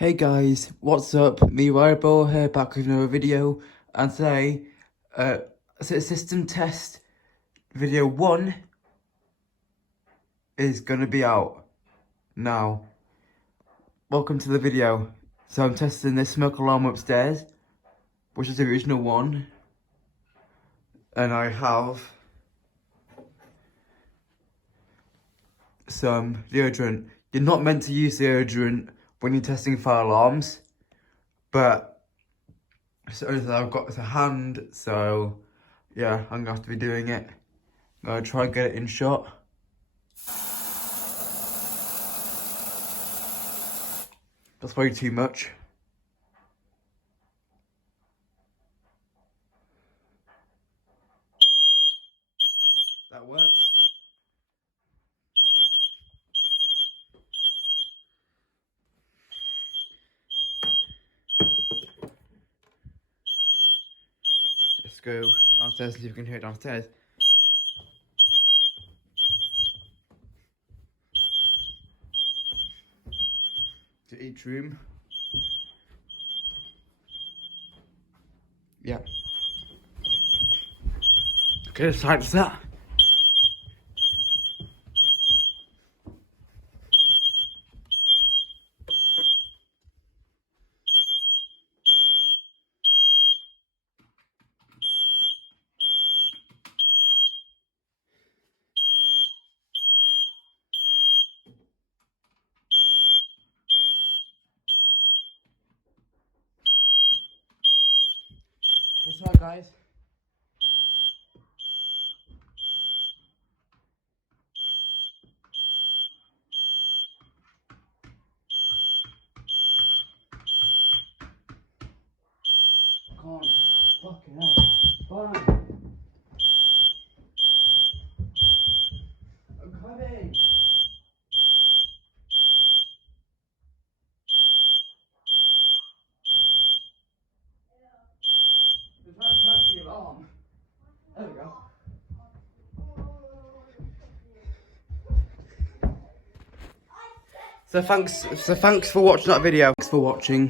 Hey guys, what's up? Me Wireball here, back with another video, and today, system test video 1 is gonna be out now. Welcome to the video. So I'm testing this smoke alarm upstairs, which is the original one, and I have some deodorant. You're not meant to use deodorant when you're testing fire alarms, but so I've got to hand, so yeah, I'm gonna have to be doing it. I'm gonna try and get it in shot. That's way too much. That works. Let's go downstairs and see if we can hear it downstairs. To each room. Yeah. Okay, let's silence that. Okay, sorry guys. Come on. Fucking hell. Fine. I'm coming. I'm trying to touch the alarm. There we go. So thanks for watching that video. Thanks for watching.